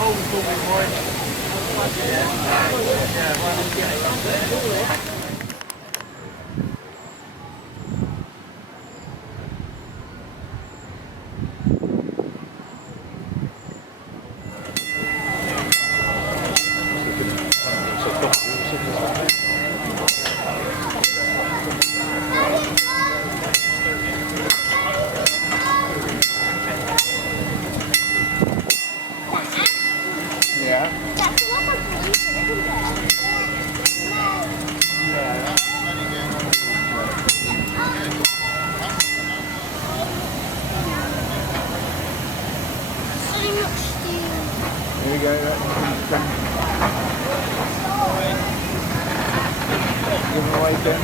There you go. Give them away, Ben.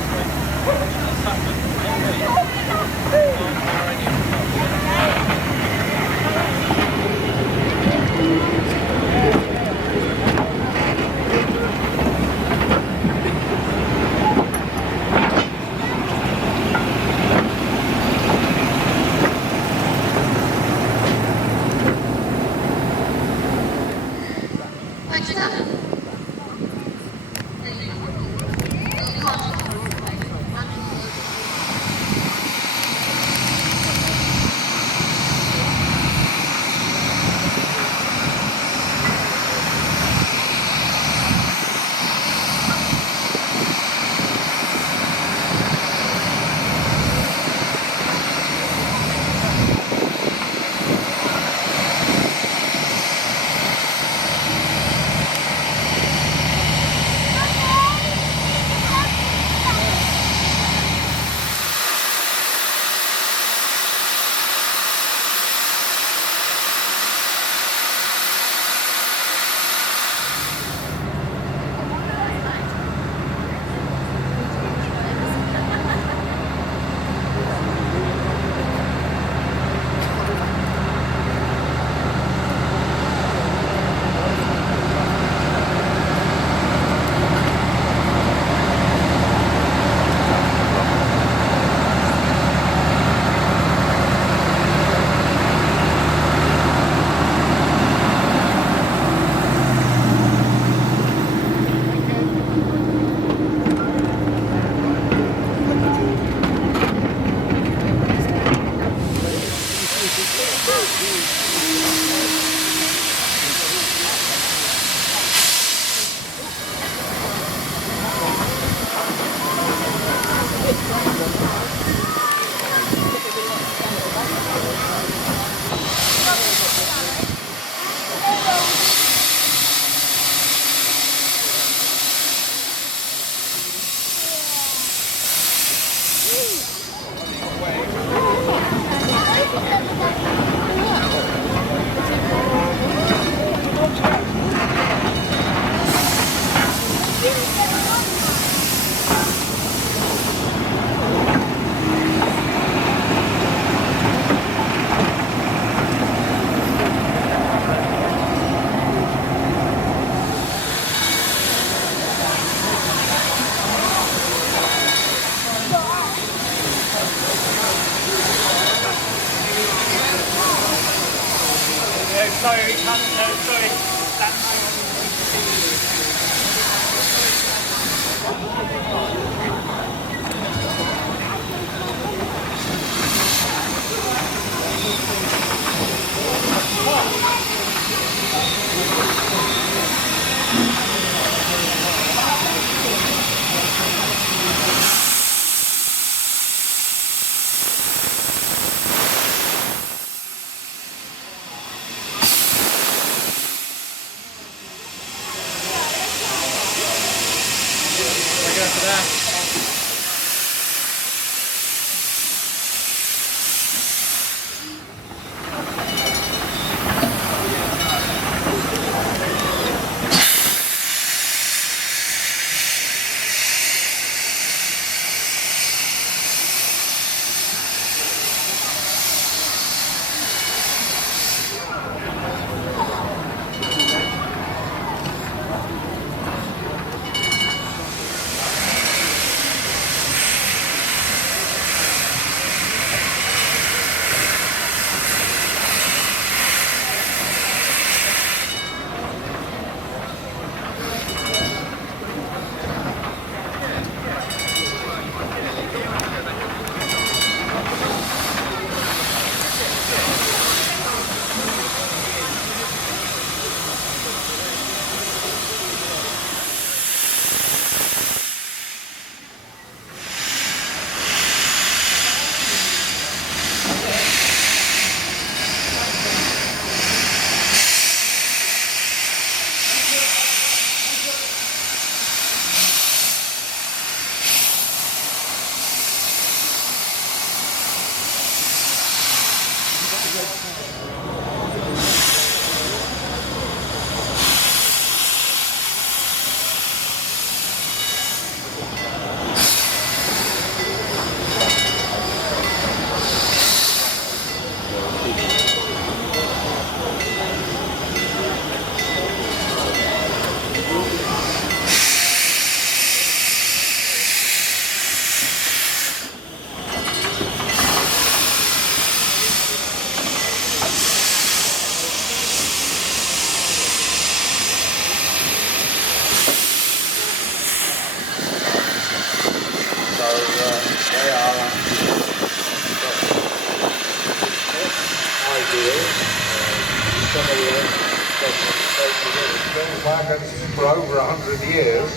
built wagons for over 100 years.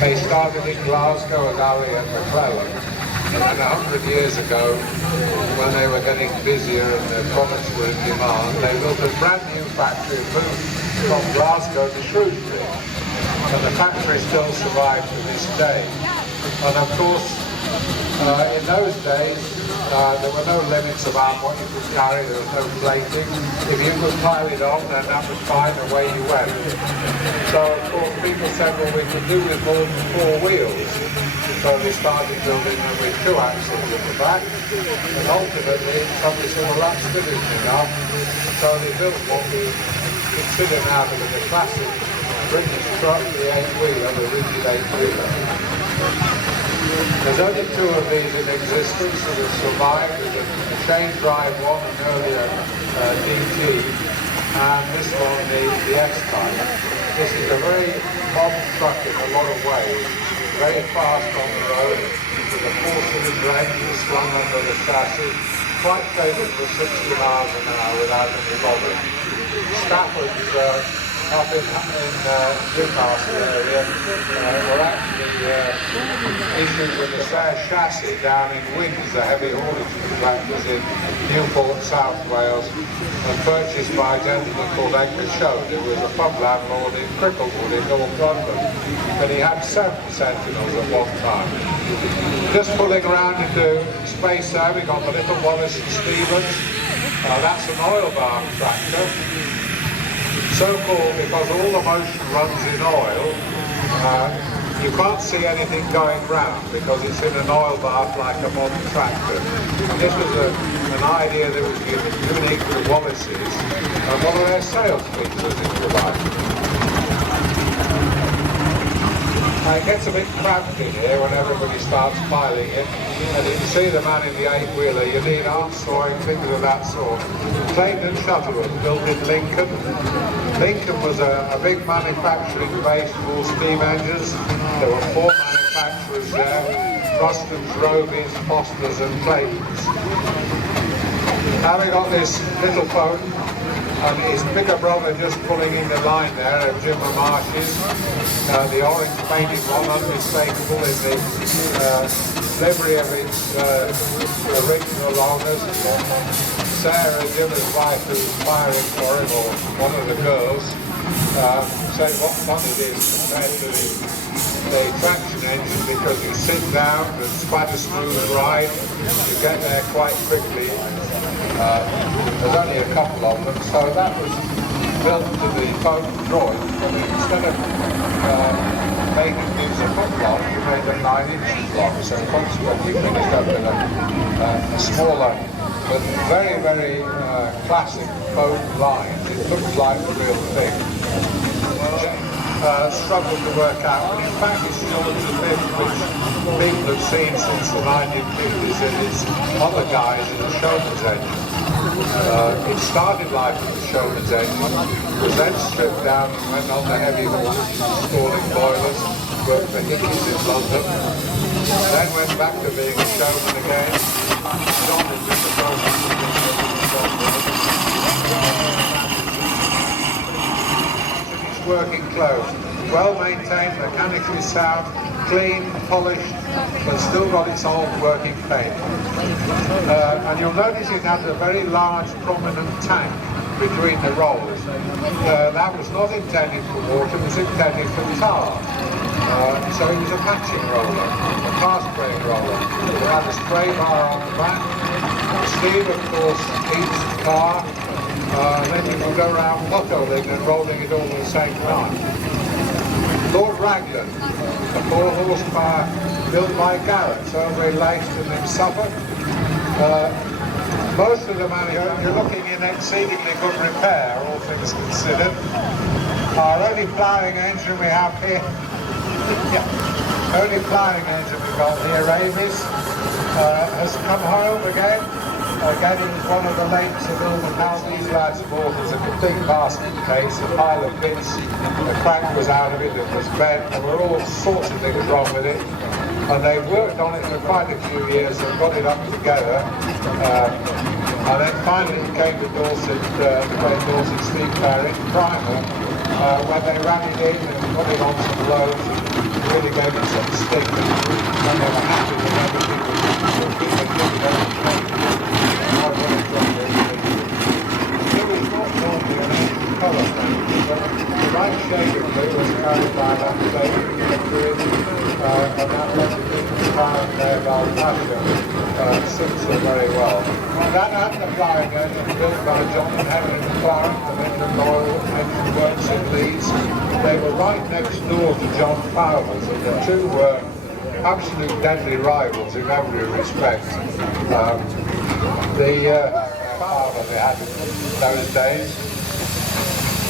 They started in Glasgow, Galley and McClellan, and 100 years ago, when they were getting busier and their products were in demand, they built a brand new factory and moved from Glasgow to Shrewsbury. And the factory still survives to this day. And of course, in those days, there were no limits about what you could carry, there was no plating. If you could pile it on, then that was fine, away you went. So of course people said, well, we could do with more than 4 wheels. So they started building them with 2 axles at the back, and ultimately somebody said, well, that's still isn't enough. So they built what we consider now to be the classic British truck, the 8-wheeler, the rigid 8-wheeler. There's only 2 of these in existence that have survived. There's a chain drive one, an earlier DG, and this one, the S-Type. This is a very modern truck in a lot of ways, very fast on the road, with a 4-cylinder engine slung under the chassis, quite capable for 60 miles an hour without any bother. Stafford's up in Newcastle area were actually issued with a spare chassis down in Winds, the heavy haulage contractors in Newport, South Wales, and purchased by a gentleman called Edgar Shone, who was a pub landlord in Cricklewood in North London. And he had 7 Sentinels at one time. Just pulling around into space there, we got the little Wallace and Stevens. That's an oil bark tractor. So-called because all the motion runs in oil, you can't see anything going round because it's in an oil bath like a modern tractor. And this was an idea that was unique to Wallace's and one of their sales features, if you like. It gets a bit cramped in here when everybody starts piling it, and you can see the man in the 8-wheeler, you need arm sawing, things of that sort. Clayton and Shuttleworth built in Lincoln. Lincoln was a big manufacturing base for all steam engines. There were 4 manufacturers there, Rustons, Robies, Fosters and Claytons. Now we got this little boat, and his bigger brother just pulling in the line there of Jim Marsh's. The orange painted one, unmistakable in the livery of its original owners. Sarah, Jim's wife, who's firing for him, or one of the girls, said what fun it is compared to the traction engine, because you sit down, it's quite a smooth ride, you get there quite quickly. There's only a couple of them, so that was built to the foam joint, but instead of making things a foot long, we made them 9 inches long, so consequently finished up in a smaller, but very, very classic foam line. It looks like the real thing. Struggled to work out, but in fact it's George V, which people have seen since the 1950s in its other guise in the showman's engine. It started life with the showman's engine, was then stripped down and went on the heavy haulage, installing boilers, worked for Hickey's in London, then went back to being a showman again, started with the working clothes, well maintained, mechanically sound, clean, polished, but still got its old working paint. And you'll notice it had a very large prominent tank between the rollers. That was not intended for water, it was intended for tar. So it was a patching roller, a tar spraying roller. It had a spray bar on the back. Steam, of course, heats the tar. Then you can go around potholing and rolling it all at the same time. Lord Raglan, a 4-horsepower built by Garrett's over in Leiston in Suffolk. Most of the you're looking in exceedingly good repair, all things considered. Our only ploughing engine we have here, only ploughing engine we've got here, Avis, has come home again. Again, it was one of the lakes of how these lads bought as a big basket case, a pile of bits, the crank was out of it, it was bent, there were all sorts of things wrong with it. And they worked on it for quite a few years and got it up together. And then finally it came to Dorset, the great Dorset steam bearing primer, when they ran it in and put it on some loads and really gave it some stick, and they were happy with everything was working. They did it every change. It was not normally an Asian colour, but the right shade of blue was carried by that lady and that lady found there by Pasha suits her very well. That and the flying engine built by John and Henry McLaren, the Midland Oil Engine Works in Leeds. They were right next door to John Fowler's, and the two were absolute deadly rivals in every respect. Fowler they had in those days.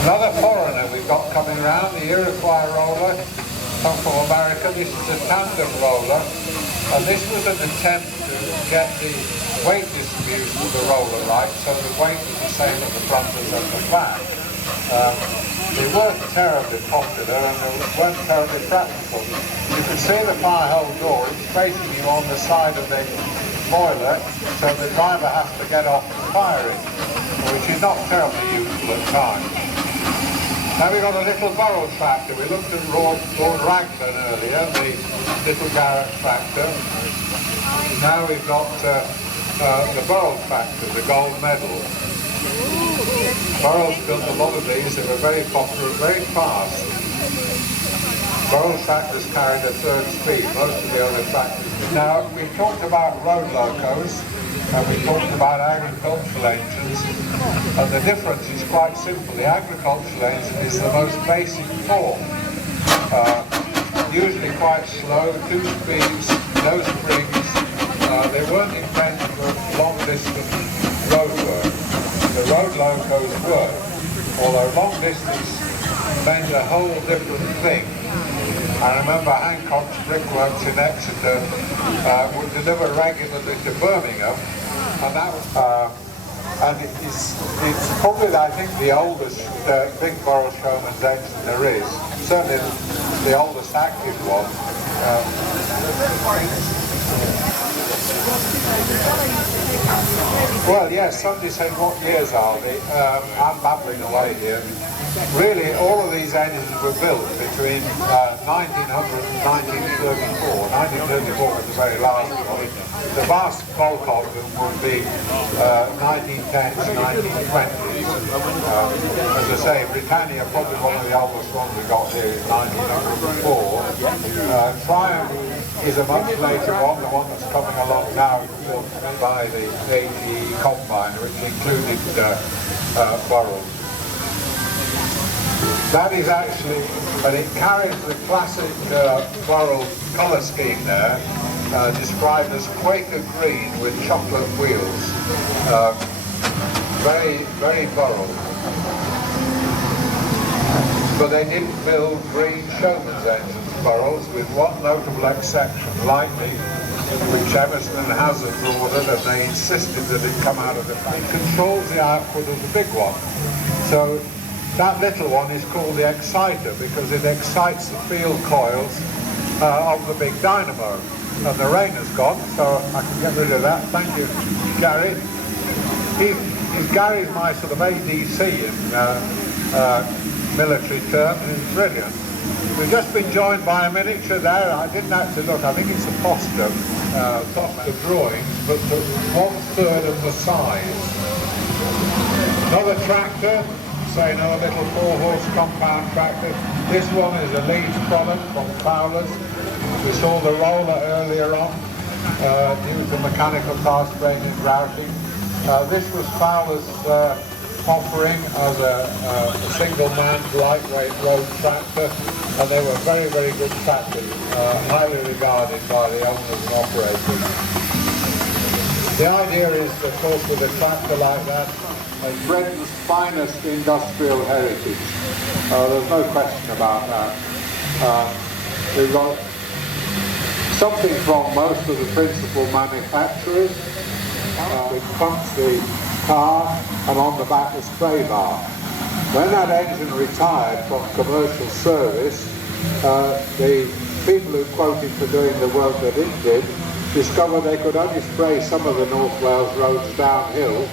Another foreigner we've got coming round, the Iroquois roller, come from America. This is a tandem roller, and this was an attempt to get the weight distribution of the roller right, so the weight was the same at the front as at the back. They weren't terribly popular and they weren't terribly practical. You could see the fire hole door, it's facing you on the side of the boiler, so the driver has to get off the firing, which is not terribly useful at times. Now we've got a little burrow tractor. We looked at Lord Raglan earlier, the little garage tractor. Now we've got the Burrell tractor, the gold medal. Burrell's built a lot of these. They were very popular and very fast. Burrell tractors carried a third speed, most of the other tractors. Now, we talked about road locos, and we talked about agricultural engines, and the difference is quite simple. The agricultural engine is the most basic form. Usually quite slow, 2 speeds, no springs. They weren't invented for long distance road work. The road locos were, although long distance meant a whole different thing. I remember Hancock's brickworks in Exeter would deliver regularly to Birmingham, and that was, and it's probably, I think, the oldest big Burrell Showman's engine there is. Certainly the oldest active one. Well, yes, somebody said, what years are they? I'm babbling away here. Really, all of these engines were built between 1900 and 1934. 1934 was the very last one. The vast bulk of them would be 1910s, 1920s. As I say, Britannia, probably one of the oldest ones we got here is 1904. Triumph is a much later one, the one that's coming along now, built by the AGE combine, which included Burrell. That is actually, but it carries the classic Burrell colour scheme there, described as Quaker green with chocolate wheels. Very, very Burrell. But they didn't build green showman's engines, Burrells, with one notable exception, Lightning, which Emerson and Hazard ordered, and they insisted that it come out of the factory. It controls the output of the big one. So that little one is called the exciter because it excites the field coils of the big dynamo. And the rain has gone, so I can get rid of that. Thank you, Gary. Gary's my sort of ADC in military terms, and it's brilliant. We've just been joined by a miniature there. I didn't actually look. I think it's a poster, top of the drawings, but 1/3 of the size. Another tractor. Say another little 4-horse compound tractor. This one is a Leeds product from Fowler's. We saw the roller earlier on, due to mechanical car strain and grouting. This was Fowler's offering as a single-man lightweight road tractor, and they were very, very good tractors, highly regarded by the owners and operators. The idea is, of course, with a tractor like that, Britain's finest industrial heritage. There's no question about that. We've got something from most of the principal manufacturers, which pumps the car, and on the back the spray bar. When that engine retired from commercial service, the people who quoted for doing the work that it did discovered they could only spray some of the North Wales roads downhill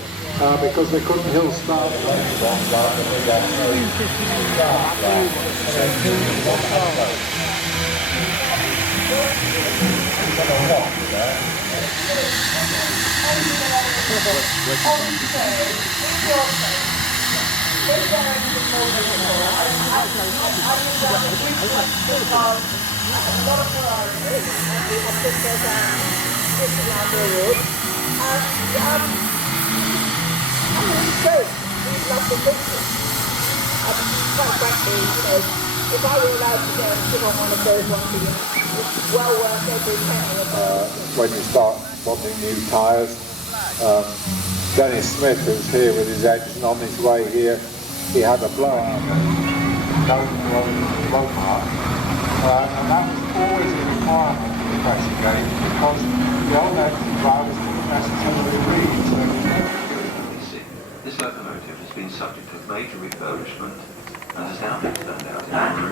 because they couldn't hill start. If I were allowed to go and sit on one of those ones, it's well worth every penny of it. When you start wanting new tyres, Dennis Smith is here with his engine on his way here. He had a blow out and that was always a requirement for the pressure gauge because the old engine drivers didn't necessarily read. This locomotive has been subject to major refurbishment and has now been turned out in Andrew.